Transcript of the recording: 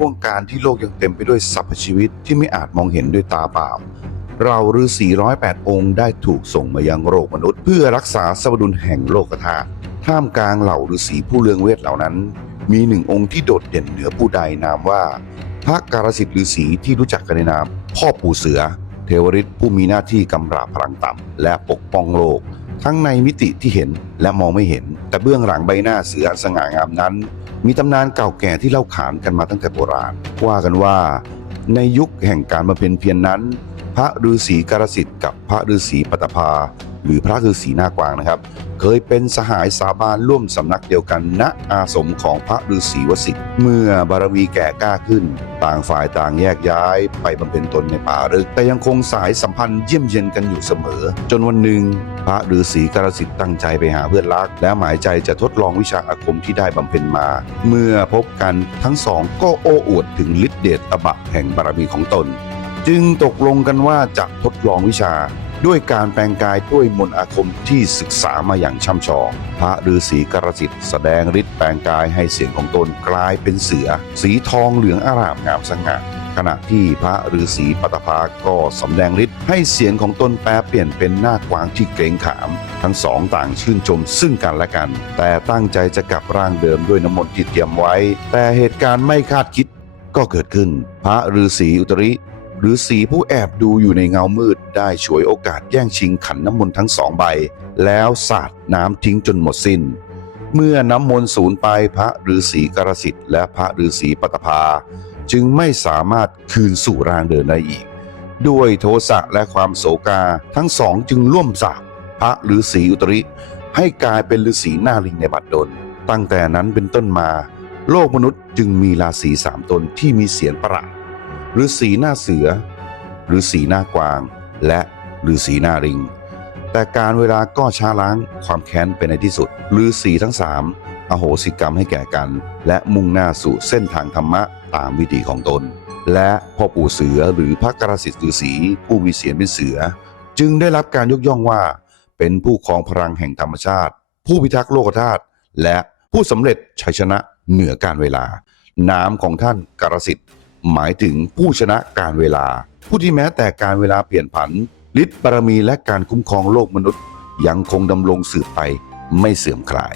วงการที่โลกยังเต็มไปด้วยสรรพชีวิตที่ไม่อาจมองเห็นด้วยตาเปล่า เราฤาษีร้อยแปดองค์ได้ถูกส่งมายังโลกมนุษย์ เพื่อรักษาสมดุลแห่งโลกธาตุท่ามกลางเหล่าฤาษีผู้เลืองเวทเหล่านั้น มีหนึ่งองค์ที่โดดเด่นเหนือผู้ใดนามว่า พระการสิทธิ์ฤาษีที่รู้จักกันในนาม พ่อปู่เสือ เทวฤทธิ์ผู้มีหน้าที่กำราบพลังต่ำและปกป้องโลก ทั้งในมิติที่เห็นและมองไม่เห็น แต่เบื้องหลังใบหน้าเสือสง่างามนั้น มีตำนานเก่าแก่ที่เล่าขานกันมาตั้งแต่โบราณ ว่ากันว่า ในยุคแห่งการบำเพ็ญเพียรนนั้น พระฤาษีกรสิทธิ์กับพระฤาษีปัตตภาหรือพระฤาษีหน้ากวางนะครับ เคยเป็นสหายสาบานร่วมสำนักเดียวกันณอาสมของพระฤาษีวสิทธิ์เมื่อบารมีแก่กล้าขึ้น ต่างฝ่ายต่างแยกย้ายไปบำเพ็ญตนในป่าลึก แต่ยังคงสายสัมพันธ์เยี่ยมเยียนกันอยู่เสมอ จนวันหนึ่ง พระฤาษีกรสิทธิ์ตั้งใจไปหาเพื่อนรัก และหมายใจจะทดลองวิชาอาคมที่ได้บำเพ็ญมา เมื่อพบกันทั้งสองก็โอ้อวดถึงฤทธิเดชตบะแห่งบารมีของตน จึงตกลงกันว่าจะทดลองวิชา ด้วยการแปลงกายด้วยมนต์อาคมที่ศึกษามาอย่างช่ำชอง พระฤาษีกรสิทธิ์แสดงฤทธิ์แปลงกายให้เสียงของตนกลายเป็นเสือ สีทองเหลืองอารามงามสง่าขณะที่พระฤาษีปัตภาก็สำแดงฤทธิ์ให้เสียงของตนแปลเปลี่ยนเป็นหน้ากวางที่เกรงขาม ทั้งสองต่างชื่นชมซึ่งกันและกัน แต่ตั้งใจจะกลับร่างเดิมด้วยน้ำมนต์ที่เตรียมไว้ แต่เหตุการณ์ไม่คาดคิดก็เกิดขึ้น พระฤาษีอุตริ หรือสีผู้แอบดูอยู่ในเงามืดได้ฉวยโอกาสแย่งชิงขันน้ำมนต์ทั้งสองใบ แล้วสาดน้ำทิ้งจนหมดสิ้น เมื่อน้ำมนต์สูญไปพระฤาษีกรสิทธิ์และพระฤาษีปตภา จึงไม่สามารถคืนสู่ร่างเดิมได้อีก ด้วยโทสะและความโศกาทั้งสองจึงร่วมสาบพระฤาษีอุตริ ให้กลายเป็นฤาษีหน้าลิงในบัดดล ตั้งแต่นั้นเป็นต้นมา โลกมนุษย์จึงมีราศีสามตนที่มีเสียงประหลาด ฤาษีหน้าเสือฤาษีหน้ากวาง และฤาษีหน้าลิง แต่การเวลาก็ช้าล้างความแค้นไปในที่สุดฤาษีทั้งสามอโหสิกรรมให้แก่กัน และมุ่งหน้าสู่เส้นทางธรรมะตามวิถีของตน และพ่อปู่เสือหรือพระกรสิทธิ์ฤาษีผู้มีเสียงเป็นเสือ จึงได้รับการยกย่องว่า เป็นผู้ครองพลังแห่งธรรมชาติ ผู้พิทักษ์โลกธาตุและผู้สำเร็จชัยชนะเหนือการเวลานามของท่านกรสิทธิ์ หมายถึงผู้ชนะการเวลา ผู้ที่แม้แต่การเวลาเปลี่ยนผันฤทธิ์บารมีและการคุ้มครองโลกมนุษย์ ยังคงดำรงสืบไปไม่เสื่อมคลาย